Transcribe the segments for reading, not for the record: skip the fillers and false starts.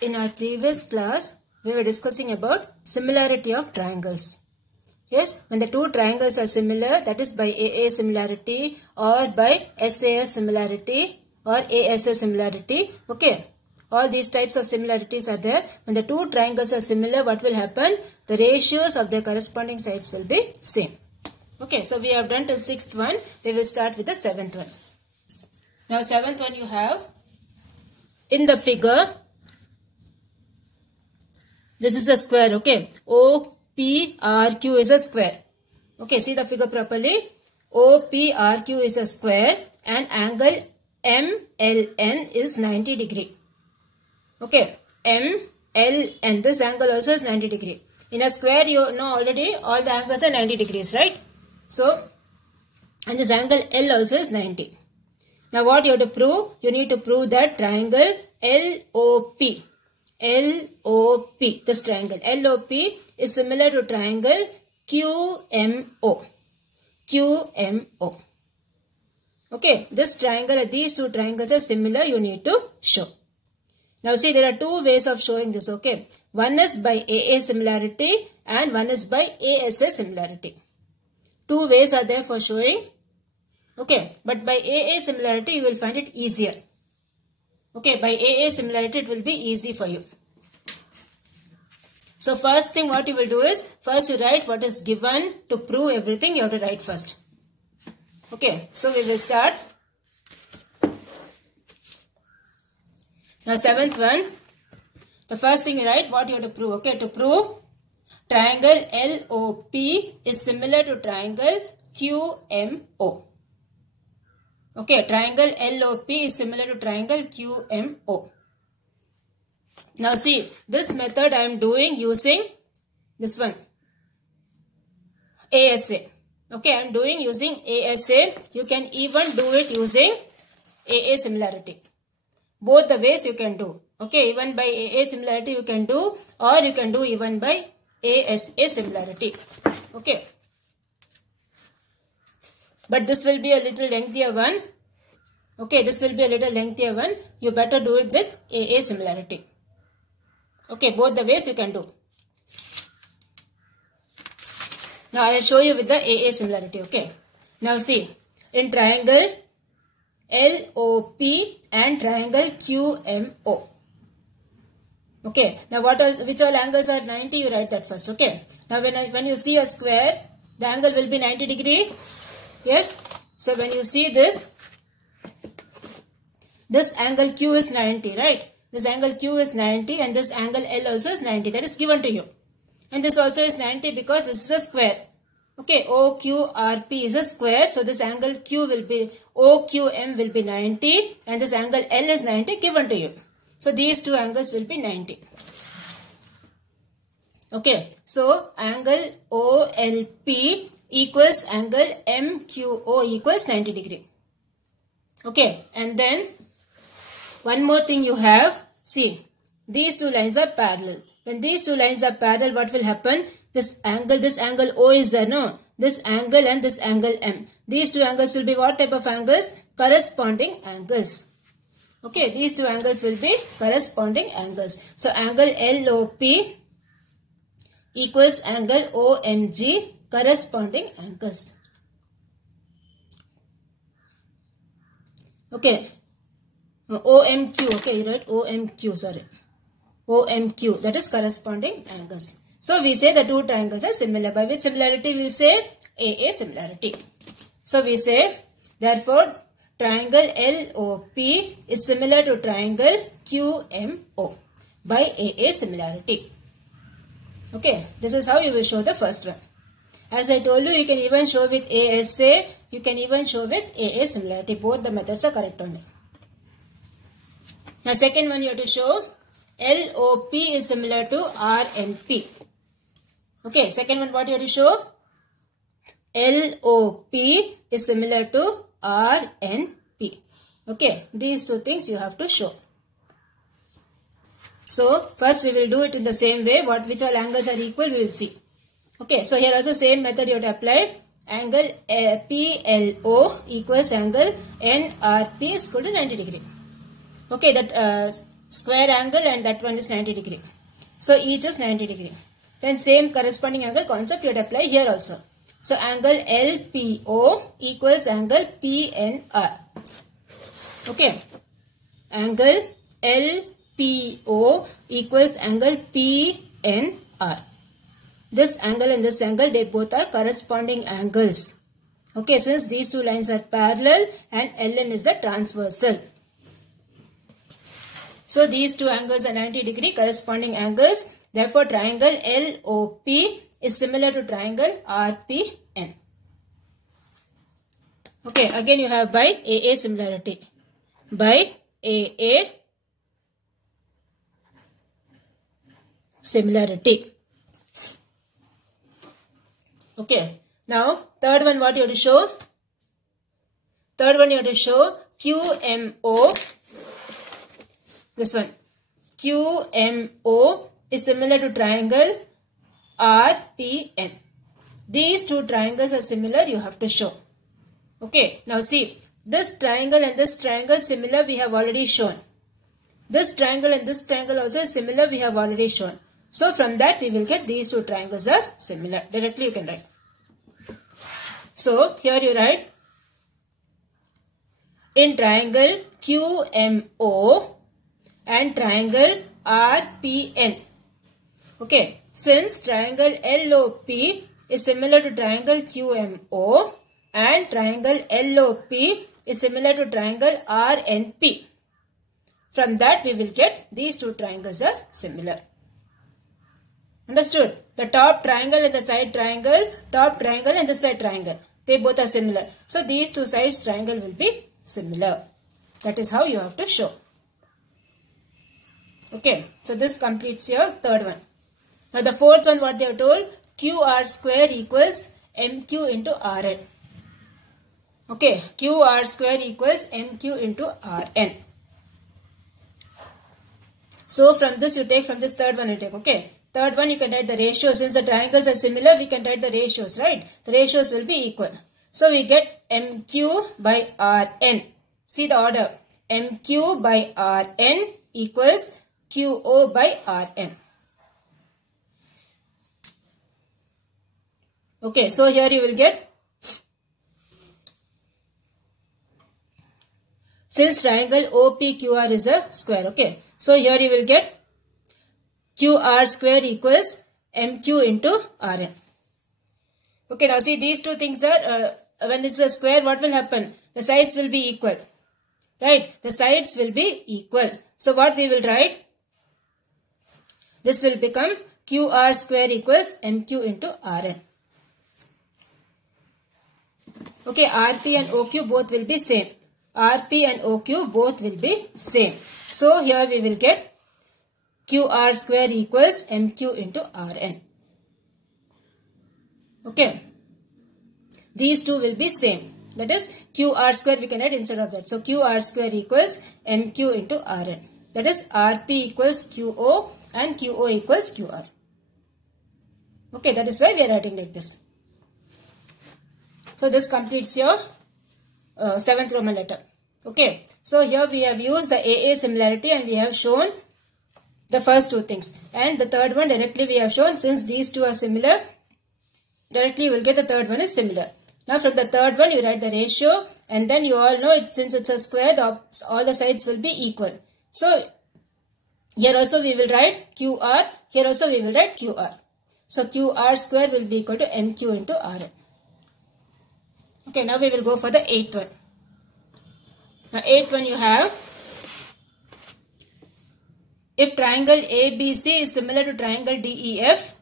in our previous class, we were discussing about similarity of triangles. Yes, when the two triangles are similar, that is by AA similarity or by SAS similarity or ASA similarity. Okay, all these types of similarities are there. When the two triangles are similar, what will happen? The ratios of their corresponding sides will be same. Okay, so we have done the sixth one. We will start with the seventh one. Now, seventh one you have in the figure. This is a square. Okay, OPRQ is a square. Okay, see the figure properly. OPRQ is a square and angle MLN is 90 degree. Okay, MLN, this angle also is 90 degree. In a square, you know already all the angles are 90 degrees, right? So, and this angle L also is 90. Now, what you have to prove? You need to prove that triangle LOP, this triangle LOP is similar to triangle QMO. Okay, this triangle, these two triangles are similar, you need to show. Now see, there are two ways of showing this, okay. One is by AA similarity and one is by ASA similarity. Two ways are there for showing. Okay, but by AA similarity you will find it easier. Okay, by AA similarity it will be easy for you. So first thing what you will do is, first you write what is given. To prove everything you have to write first. Okay, so we will start. Now seventh one, the first thing you write what you have to prove. Okay, to prove triangle LOP is similar to triangle QMO. Okay, triangle LOP is similar to triangle QMO. Now see, this method I am doing using this one, ASA. Okay, I am doing using ASA. You can even do it using AA similarity. Both the ways you can do. Okay, even by AA similarity you can do, or you can do even by ASA similarity. Okay. But this will be a little lengthier one. Okay, this will be a little lengthier one. You better do it with AA similarity. Okay, both the ways you can do. Now I will show you with the AA similarity. Okay. Now see, in triangle LOP and triangle QMO. Okay. Now which all angles are 90? You write that first. Okay. Now when you see a square, the angle will be 90 degree. Yes. So when you see this angle Q is 90, right? This angle Q is 90 and this angle L also is 90. That is given to you. And this also is 90 because this is a square. Okay, OQRP is a square. So this angle Q will be, OQM will be 90 and this angle L is 90 given to you. So these two angles will be 90. Okay, so angle OLP equals angle MQO equals 90 degree. Okay, and then one more thing you have, see, these two lines are parallel. When these two lines are parallel, what will happen? This angle O is there, no? This angle and this angle M. These two angles will be what type of angles? Corresponding angles. Okay, these two angles will be corresponding angles. So, angle LOP equals angle OMG, corresponding angles. Okay. OMQ, okay, you write OMQ, sorry. OMQ, that is corresponding angles. So, we say the two triangles are similar. By which similarity we will say? AA similarity. So, we say, therefore, triangle LOP is similar to triangle QMO by AA similarity. Okay, this is how you will show the first one. As I told you, you can even show with ASA, you can even show with AA similarity. Both the methods are correct only. Now, second one you have to show LOP is similar to RNP. Okay, second one what you have to show? LOP is similar to RNP. Okay, these two things you have to show. So, first we will do it in the same way. Which all angles are equal, we will see. Okay, so here also same method you have to apply. Angle PLO equals angle NRP is equal to 90 degree. Okay, that square angle and that one is 90 degree. So each is 90 degree. Then same corresponding angle concept you would apply here also. So angle LPO equals angle PNR. Okay. Angle LPO equals angle PNR. This angle and this angle, they both are corresponding angles. Okay, since these two lines are parallel and LN is the transversal. So these two angles are 90 degree corresponding angles. Therefore, triangle LOP is similar to triangle RPN. Okay, again you have by AA similarity. By AA similarity. Okay, now third one what you have to show? Third one you have to show QMO. This one. QMO is similar to triangle RPN. These two triangles are similar, you have to show. Okay, now see, this triangle and this triangle similar we have already shown. This triangle and this triangle also is similar, we have already shown. So from that we will get these two triangles are similar. Directly you can write. So here you write, in triangle QMO and triangle RPN. Okay, since triangle LOP is similar to triangle QMO and triangle LOP is similar to triangle RNP. From that we will get these two triangles are similar. Understood? The top triangle and the side triangle, top triangle and the side triangle, they both are similar. So these two sides triangle will be similar. That is how you have to show. Okay, so this completes your third one. Now the fourth one what they have told, QR square equals MQ into RN. Okay, QR square equals MQ into RN. So from this you take, from this third one you take, okay. Third one you can write the ratio. Since the triangles are similar, we can write the ratios, right? The ratios will be equal. So we get MQ by RN. See the order. MQ by RN equals QO by RN. Okay, so here you will get, since triangle OPQR is a square, okay. So here you will get QR square equals MQ into RN. Okay, now see these two things are, when it's a square, what will happen? The sides will be equal. Right? The sides will be equal. So what we will write? This will become QR square equals MQ into RN. Okay, RP and OQ both will be same. RP and OQ both will be same. So here we will get QR square equals MQ into RN. Okay. These two will be same. That is QR square we can write instead of that. So QR square equals MQ into RN. That is RP equals QO and QO equals QR. Okay, that is why we are writing like this. So this completes your 7th Roman letter. Okay. So here we have used the AA similarity and we have shown the first two things. And the third one directly we have shown, since these two are similar, directly you will get the third one is similar. Now from the third one you write the ratio, and then you all know it, since it's a square, all the sides will be equal. So here also we will write QR, here also we will write QR. So QR square will be equal to MQ into RN. Okay, now we will go for the 8th one. Now 8th one you have, if triangle ABC is similar to triangle DEF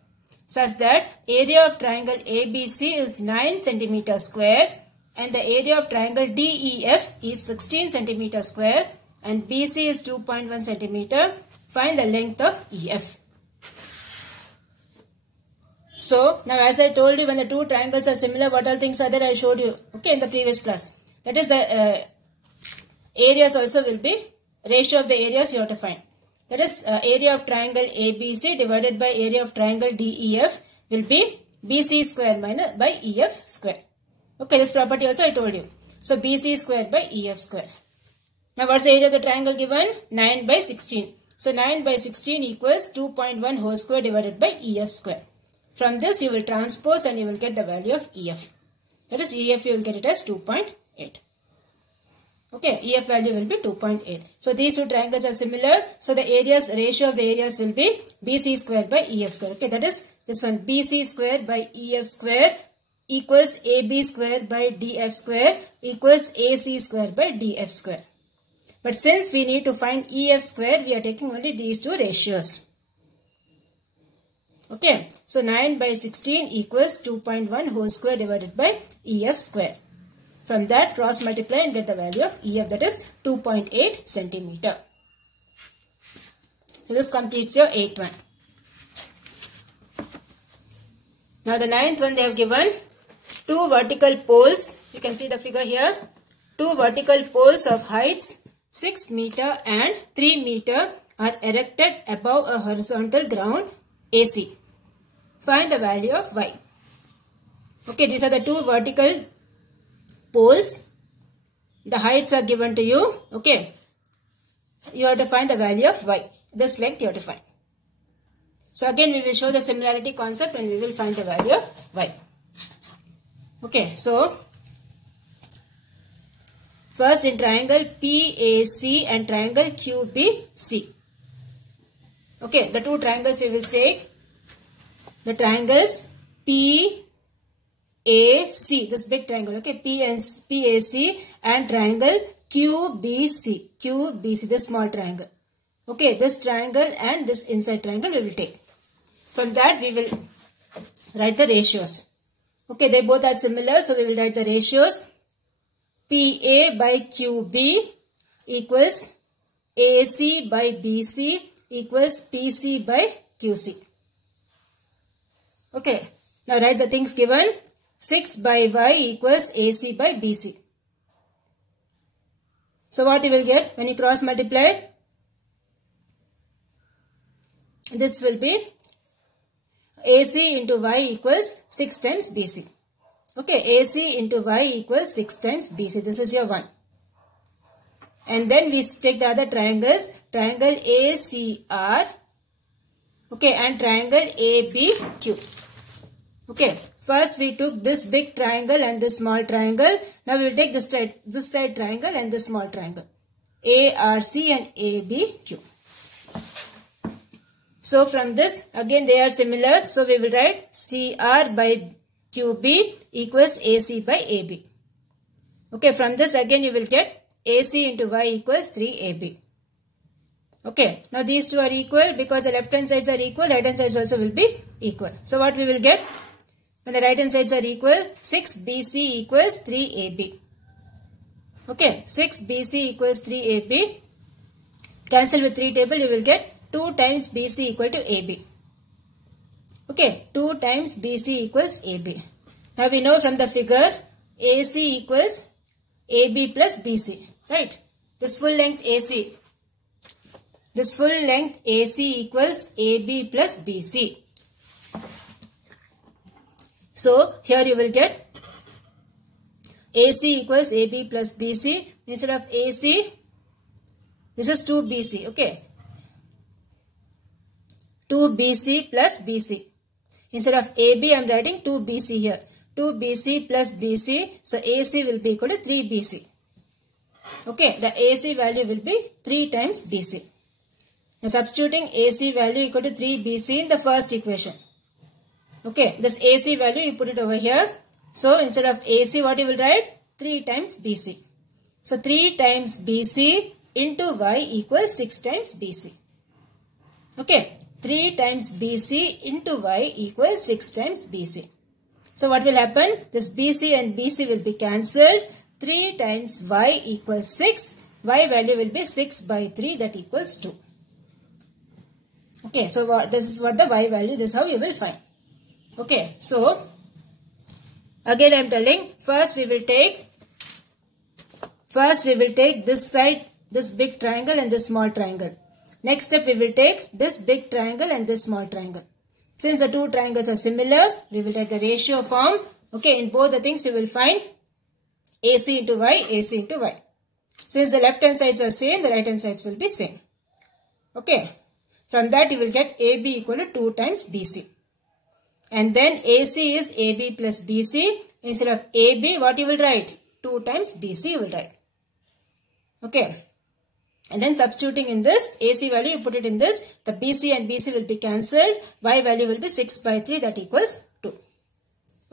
such that area of triangle ABC is 9 cm square and the area of triangle DEF is 16 cm square and BC is 2.1 cm, find the length of EF. So now as I told you, when the two triangles are similar, what all things are there I showed you, okay, in the previous class. That is the areas also will be, ratio of the areas you have to find. That is area of triangle ABC divided by area of triangle DEF will be BC square minus by EF square. Okay, this property also I told you. So BC square by EF square. Now what's the area of the triangle given? 9 by 16. So 9 by 16 equals 2.1 whole square divided by EF square. From this you will transpose and you will get the value of EF. That is EF, you will get it as 2.8. Okay, EF value will be 2.8. So these two triangles are similar. So the areas, ratio of the areas will be BC square by EF square. Okay, that is this one, BC square by EF square equals AB square by DF square equals AC square by DF square. But since we need to find EF square, we are taking only these two ratios. Okay, so 9 by 16 equals 2.1 whole square divided by EF square. From that, cross multiply and get the value of EF, that is 2.8 centimeter. So this completes your 8th one. Now the 9th one, they have given two vertical poles. You can see the figure here. Two vertical poles of heights 6 meter and 3 meter are erected above a horizontal ground AC. Find the value of Y. Okay, these are the two vertical poles. The heights are given to you. Okay, you have to find the value of Y. This length you have to find. So again we will show the similarity concept when we will find the value of Y. Okay, so first in triangle PAC and triangle QBC. Okay, the two triangles we will take. The triangles PAC, this big triangle, okay, PAC and triangle QBC, this small triangle. Okay, this triangle and this inside triangle we will take. From that we will write the ratios. Okay, they both are similar, so we will write the ratios. PA by QB equals AC by BC equals PC by QC. Okay, now write the things given. 6 by Y equals AC by BC. So what you will get when you cross multiply? This will be AC into Y equals 6 times BC. Okay, AC into Y equals 6 times BC. This is your 1. And then we take the other triangles. Triangle ACR. Okay, and triangle ABQ. Okay, first we took this big triangle and this small triangle. Now we will take this side triangle and this small triangle. ARC and ABQ. So from this, again they are similar. So we will write CR by QB equals AC by AB. Okay, from this again you will get AC into Y equals 3AB. Okay, now these two are equal because the left hand sides are equal, right hand sides also will be equal. So what we will get? When the right hand sides are equal, 6BC equals 3AB. Okay, 6BC equals 3AB. Cancel with 3 table, you will get 2 times BC equal to AB. Okay, 2 times BC equals AB. Now we know from the figure, AC equals AB plus BC. Right? This full length AC. This full length AC equals AB plus BC. So here you will get AC equals AB plus BC. Instead of AC, this is 2BC. Okay. 2BC plus BC. Instead of AB, I am writing 2BC here. 2BC plus BC. So AC will be equal to 3BC. Okay. The AC value will be 3 times BC. Now substituting AC value equal to 3BC in the first equation. Okay, this AC value you put it over here. So instead of AC, what you will write? 3 times BC. So 3 times BC into Y equals 6 times BC. Okay, 3 times BC into Y equals 6 times BC. So what will happen? This BC and BC will be cancelled. 3 times Y equals 6. Y value will be 6 by 3, that equals 2. Okay, so this is what the Y value, this is how you will find. Okay, so again I am telling, first we will take this side, this big triangle and this small triangle. Next step we will take this big triangle and this small triangle. Since the two triangles are similar, we will write the ratio form. Okay, in both the things you will find AC into Y, AC into Y. Since the left hand sides are same, the right hand sides will be same. Okay. From that you will get AB equal to 2 times BC. And then AC is AB plus BC. Instead of AB, what you will write? 2 times BC you will write. Okay. And then substituting in this AC value, you put it in this. The BC and BC will be cancelled. Y value will be 6 by 3, that equals 2.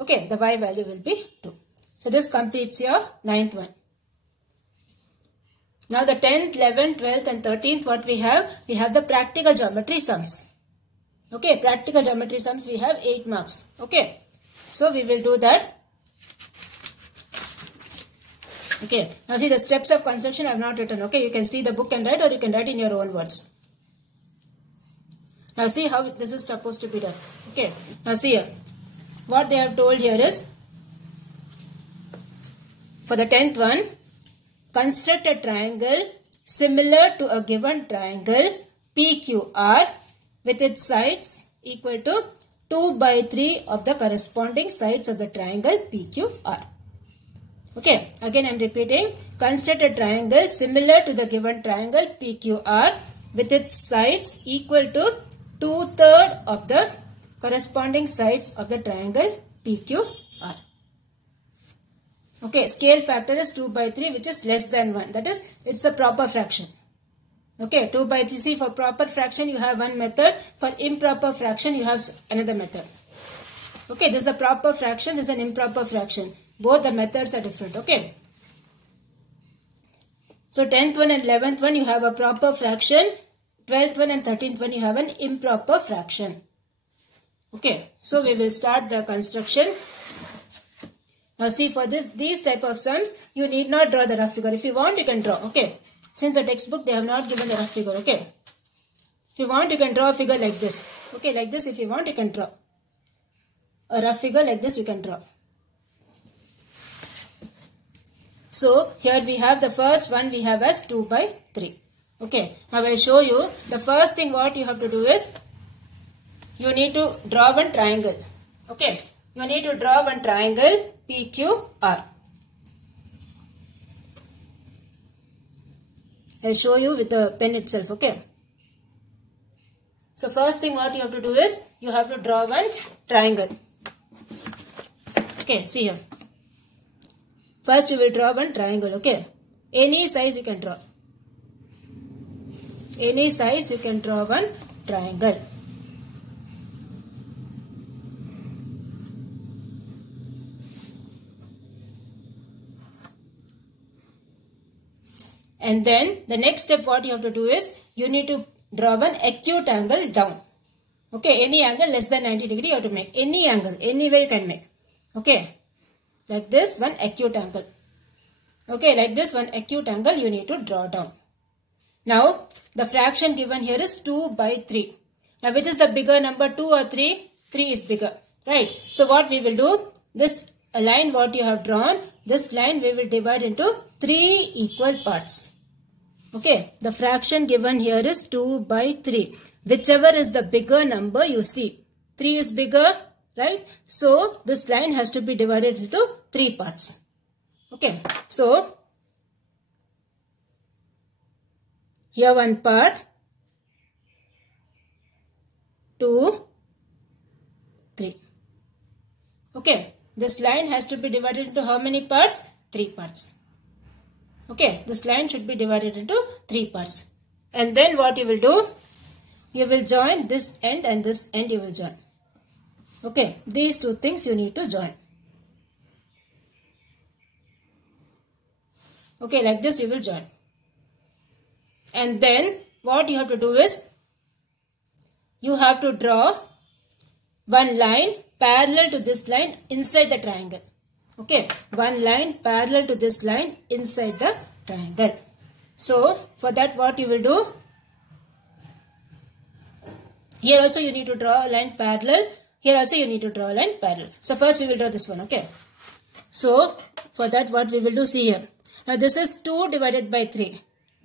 Okay. The Y value will be 2. So this completes your 9th one. Now the 10th, 11th, 12th and 13th, what we have? We have the practical geometry sums. Okay, practical geometry sums we have 8 marks. Okay, so we will do that. Okay, now see the steps of construction I have not written. Okay, you can see the book and write, or you can write in your own words. Now see how this is supposed to be done. Okay, now see here. What they have told here is, for the 10th one, construct a triangle similar to a given triangle PQR with its sides equal to 2 by 3 of the corresponding sides of the triangle PQR. Okay, again I am repeating. Construct a triangle similar to the given triangle PQR with its sides equal to 2/3 of the corresponding sides of the triangle PQR. Okay, scale factor is 2 by 3, which is less than 1. That is, it's a proper fraction. Okay, 2 by 3. See, for proper fraction, you have one method. For improper fraction, you have another method. Okay, this is a proper fraction. This is an improper fraction. Both the methods are different. Okay. So, 10th one and 11th one, you have a proper fraction. 12th one and 13th one, you have an improper fraction. Okay, so we will start the construction. Now see, for these type of sums, you need not draw the rough figure. If you want, you can draw. Okay. Since the textbook, they have not given the rough figure. Okay. If you want, you can draw a figure like this. Okay, like this. If you want, you can draw. A rough figure like this, you can draw. So, here we have the first one we have as 2 by 3. Okay. Now, I will show you. The first thing what you have to do is, you need to draw one triangle. Okay. You need to draw one triangle PQR. I'll show you with the pen itself. Okay. So first thing what you have to do is, you have to draw one triangle. Okay, see here. First you will draw one triangle. Okay. Any size you can draw. Any size you can draw one triangle. And then the next step what you have to do is, you need to draw one acute angle down. Okay, any angle less than 90 degree you have to make. Any angle, anywhere you can make. Okay, like this one acute angle. Okay, like this one acute angle you need to draw down. Now, the fraction given here is 2 by 3. Now, which is the bigger number, 2 or 3? 3 is bigger, right? So, what we will do, this line what you have drawn, this line we will divide into 3 equal parts. Okay, the fraction given here is 2 by 3. Whichever is the bigger number you see. 3 is bigger, right? So, this line has to be divided into 3 parts. Okay, so, here one part, 2, 3. Okay, this line has to be divided into how many parts? 3 parts. Okay, this line should be divided into 3 parts. And then what you will do? You will join this end and this end you will join. Okay, these two things you need to join. Okay, like this you will join. And then what you have to do is, you have to draw one line parallel to this line inside the triangle. Okay, one line parallel to this line inside the triangle. So, for that what you will do? Here also you need to draw a line parallel. Here also you need to draw a line parallel. So, first we will draw this one. Okay. So, for that what we will do, see here. Now, this is 2 divided by 3.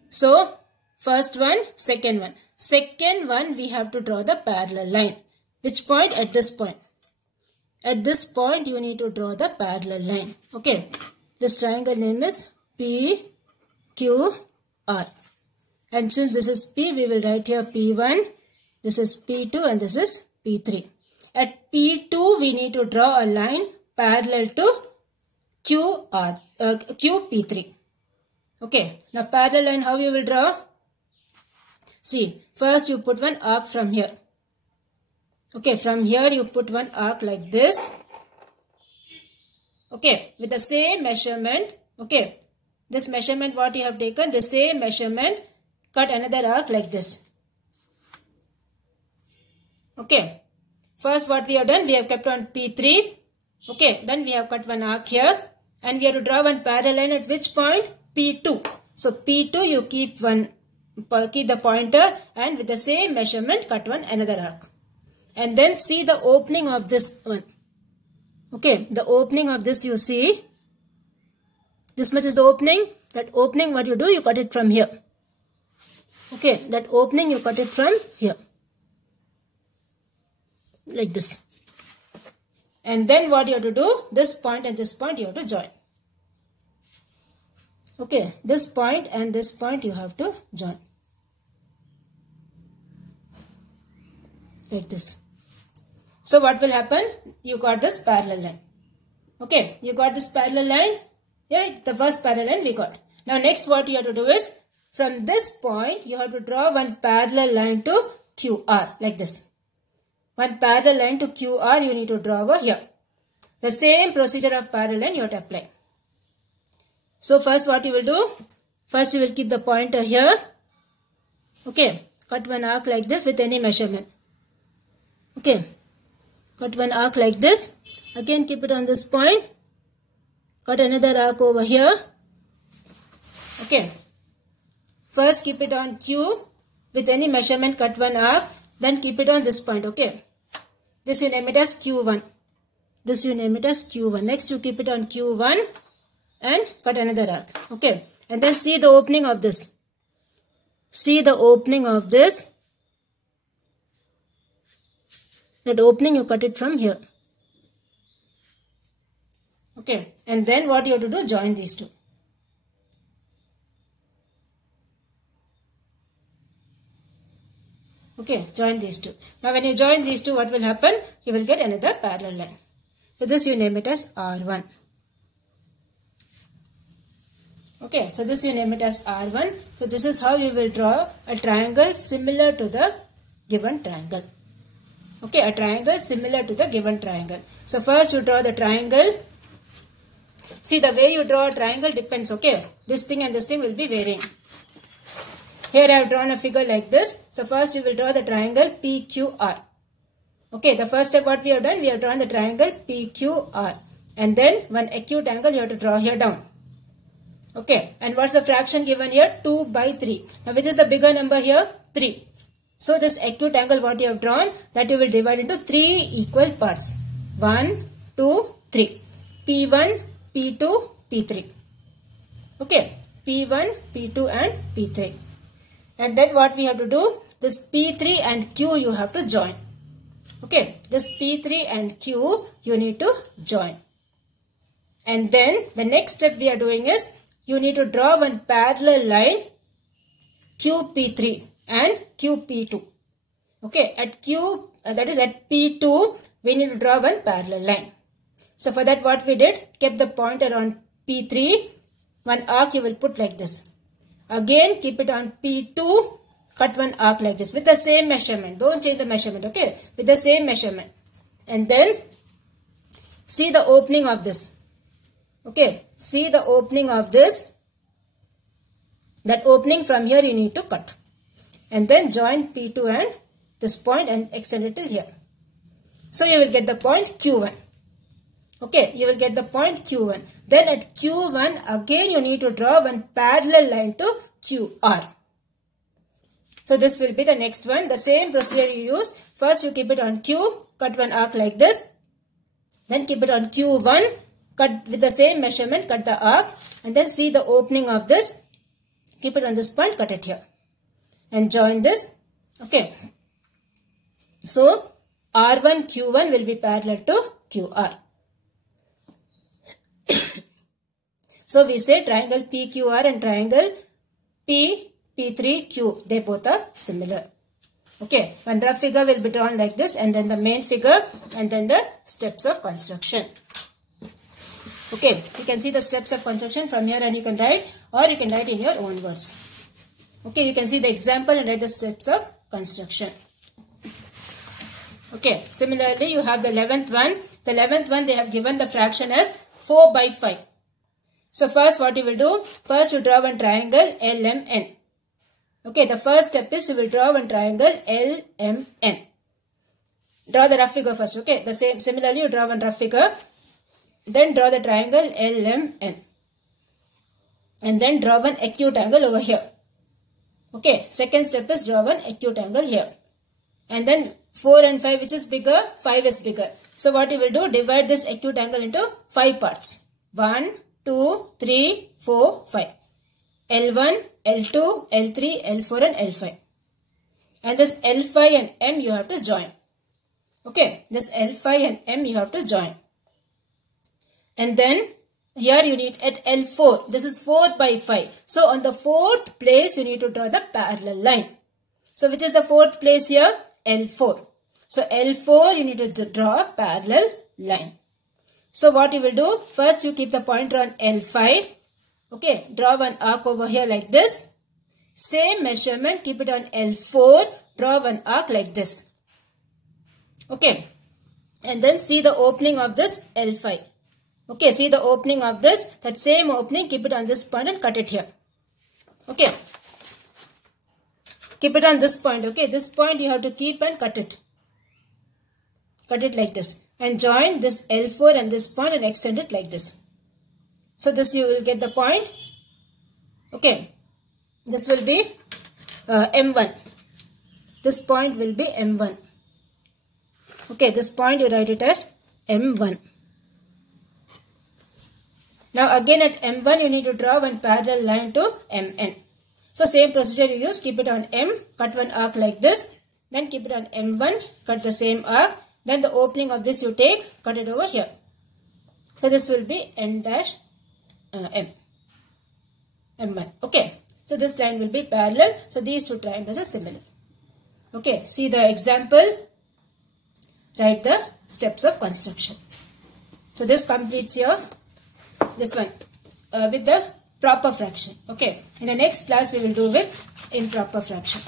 So, first one, second one. Second one we have to draw the parallel line. Which point? At this point. At this point you need to draw the parallel line. Okay. This triangle name is PQR. QR. And since this is P, we will write here P1, this is P2 and this is P3. At P2, we need to draw a line parallel to QP3. Okay, now parallel line, how you will draw? See, first you put one arc from here. Okay, from here you put one arc like this. Okay, with the same measurement. Okay, this measurement what you have taken, the same measurement, cut another arc like this. Okay, first what we have done, we have kept on P3. Okay, then we have cut one arc here. And we have to draw one parallel line at which point? P2. So P2 you keep the pointer and with the same measurement cut one another arc. And then see the opening of this one. Okay, the opening of this you see. This much is the opening. That opening what you do, you cut it from here. Okay, that opening you cut it from here. Like this. And then what you have to do, this point and this point you have to join. Okay, this point and this point you have to join. Like this. So what will happen? You got this parallel line. Okay, you got this parallel line. Here the first parallel line we got. Now next what you have to do is, from this point you have to draw one parallel line to QR like this. One parallel line to QR you need to draw over here. The same procedure of parallel line you have to apply. So first what you will do? First you will keep the pointer here. Okay, cut one arc like this with any measurement. Okay, cut one arc like this. Again keep it on this point. Cut another arc over here. Okay, first keep it on Q with any measurement, cut one arc. Then keep it on this point. Okay, this you name it as Q1. This you name it as Q1. Next you keep it on Q1 and cut another arc. Okay, and then see the opening of this. See the opening of this. That opening you cut it from here. Okay, and then what you have to do, join these two. Okay, join these two. Now when you join these two, what will happen? You will get another parallel line. So this you name it as R1. Okay, so this you name it as R1. So this is how you will draw a triangle similar to the given triangle. Okay, a triangle similar to the given triangle. So first you draw the triangle. See, the way you draw a triangle depends. Okay, this thing and this thing will be varying. Here I have drawn a figure like this. So first you will draw the triangle PQR. Okay, the first step what we have done, we have drawn the triangle PQR. And then one acute angle you have to draw here down. Okay, and what's the fraction given here? 2 by 3. Now which is the bigger number here? 3. So this acute angle what you have drawn, that you will divide into 3 equal parts. 1, 2, 3. P1, P2, P3. Okay, P1, P2 and P3. And then what we have to do, this P3 and Q you have to join. Okay, this P3 and Q you need to join. And then the next step we are doing is, you need to draw one parallel line QP3 and QP2. Okay, at Q, that is at P2, we need to draw one parallel line. So for that what we did, kept the pointer on P3, one arc you will put like this. Again keep it on P2, cut one arc like this with the same measurement. Don't change the measurement, okay? With the same measurement. And then see the opening of this. Okay, see the opening of this. That opening from here you need to cut. And then join P2 and this point and extend it till here. So you will get the point Q1. Okay, you will get the point Q1. Then at Q1 again you need to draw one parallel line to QR. So this will be the next one. The same procedure you use. First you keep it on Q, cut one arc like this. Then keep it on Q1, cut with the same measurement, cut the arc. And then see the opening of this. Keep it on this point, cut it here. And join this. Okay. So R1, Q1 will be parallel to QR. So we say triangle PQR and triangle P, P3, Q. They both are similar. Okay, one rough figure will be drawn like this, and then the main figure, and then the steps of construction. Okay, you can see the steps of construction from here, and you can write, or you can write in your own words. Okay, you can see the example and write the steps of construction. Okay, similarly, you have the 11th one. The 11th one, they have given the fraction as 4 by 5. So first what you will do, first you draw one triangle LMN. Okay, the first step is you will draw one triangle LMN. Draw the rough figure first. Okay, similarly you draw one rough figure. Then draw the triangle LMN. And then draw one acute angle over here. Okay, second step is draw one acute angle here. And then 4 and 5, which is bigger? 5 is bigger. So what you will do, divide this acute angle into 5 parts. 1, 2, 3, 4, 5. L1, L2, L3, L4 and L5. And this L5 and M you have to join. Okay, this L5 and M you have to join. And then here you need at L4, this is 4 by 5. So on the fourth place you need to draw the parallel line. So which is the fourth place here? L4. So L4 you need to draw a parallel line. So what you will do, first you keep the pointer on L5. Okay, draw one arc over here like this. Same measurement, keep it on L4, draw one arc like this. Okay, and then see the opening of this L5. Okay, see the opening of this, that same opening, keep it on this point and cut it here. Okay, keep it on this point. Okay, this point you have to keep and cut it. Cut it like this. And join this L4 and this point and extend it like this. So this you will get the point. Okay, this will be M1. This point will be M1. Okay, this point you write it as M1. Now again at M1 you need to draw one parallel line to MN. So same procedure you use, keep it on M, cut one arc like this. Then keep it on M1, cut the same arc. Then the opening of this you take, cut it over here. So this will be M dash M. M1. Okay. So this line will be parallel. So these two triangles are similar. Okay. See the example. Write the steps of construction. So this completes your this one with the proper fraction. Okay. In the next class we will do with improper fraction.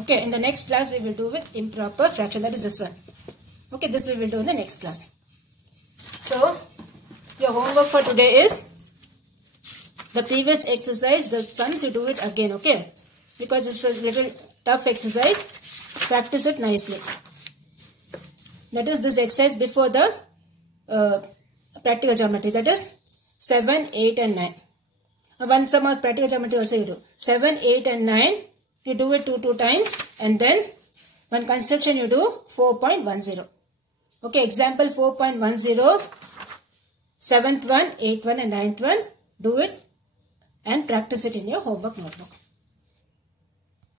Okay. In the next class we will do with improper fraction. That is this one. Okay. This we will do in the next class. So your homework for today is the previous exercise, the sums you do it again, okay? Because it's a little tough exercise, practice it nicely. That is this exercise before the practical geometry, that is 7, 8 and 9. One sum of practical geometry also you do. 7, 8 and 9, you do it 2 times, and then one construction you do 4.10. Okay, example 4.10. 7th one, 8th one and 9th one, do it and practice it in your homework notebook.